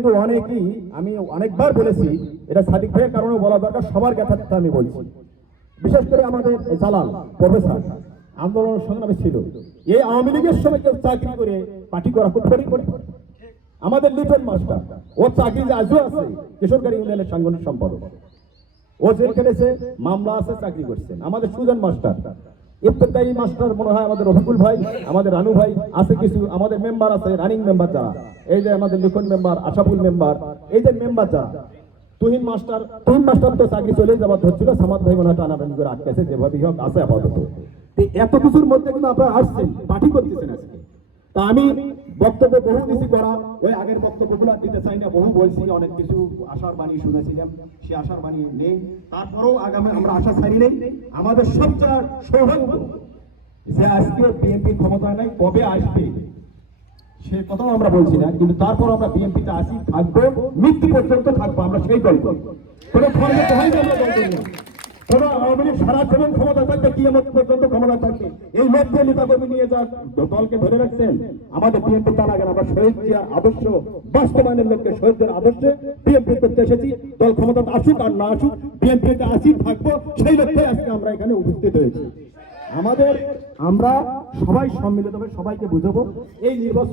কিন্তু অনেকেই আমি অনেকবার বলেছি, এটা সাদিক ভাইয়ের কারণে বলা দরকার, সবার কথাটা আমি বলছি। বিশেষ করে আমাদের জালাল প্রফেসর আন্দোলন সংগ্রামে ছিল, এই আওয়ামী লীগের সময় কেউ চাকরি করে পার্টি করা খুব করে। আমাদের লিটন মাস্টার, ও চাকরি যে আজও আছে, কিশোরগঞ্জ ইউনিয়নের সাংগঠনিক সম্পাদক, ও জেল খেটেছে, মামলা আছে, চাকরি করছেন। আমাদের সুজন মাস্টার, ইফতেদায়ী মাস্টার মনে হয় আমাদের রফিকুল ভাই, আমাদের রানু ভাই আছে, কিছু আমাদের মেম্বার আছে, রানিং মেম্বার যারা, এই যে আমাদের লিখন মেম্বার, আশাফুল মেম্বার, এই যে মেম্বার যারা, তুহিন মাস্টার তো চাকরি চলে যাবার ধরছিল, সামাদ ভাই মনে হয় টানাটানি করে আটকেছে, যেভাবে হোক আছে আপাতত। এত কিছুর মধ্যে কিন্তু আপনারা আসছেন, পার্টি করতেছেন আজকে। তা আমি বক্তব্য বহু দিছি করা, ওই আগের বক্তব্যগুলো দিতে চাই না, বহু বলছি, অনেক কিছু আশার বাণী শুনেছিলাম, সে আশার বাণী নেই। তারপরেও আগামী আমরা আশা ছাড়ি নেই। আমাদের সবচেয়ে সৌভাগ্য যে আজকে বিএনপি ক্ষমতায় নাই, কবে আসবে সে কথাও আমরা বলছি না, কিন্তু তারপর আমরা বিএনপিতে আসি, থাকবো, মৃত্যু পর্যন্ত থাকবো, আমরা সেই দল করি। কোনো ফর্মে তো হয় না, আমরা দল করি না। কোনো আওয়ামী লীগ সারা জীবন ক্ষমতা থাকবে, কিয়ামত পর্যন্ত ক্ষমতা থাকবে, এই মধ্যে নেতাকর্মী নিয়ে যা দলকে ধরে রাখছেন। আমাদের বিএনপি তার আগে আমরা শহীদ জিয়ার আদর্শ বাস্তবায়নের লক্ষ্যে, শহীদদের আদর্শে বিএনপি করতে এসেছি। দল ক্ষমতা আসুক আর না আসুক, বিএনপিতে আসি, থাকবো, সেই লক্ষ্যে আজকে আমরা এখানে উপস্থিত হয়েছি। আমরা সবাই সম্মিলিতভাবে সবাইকে বুঝাবো এই নির্বাচন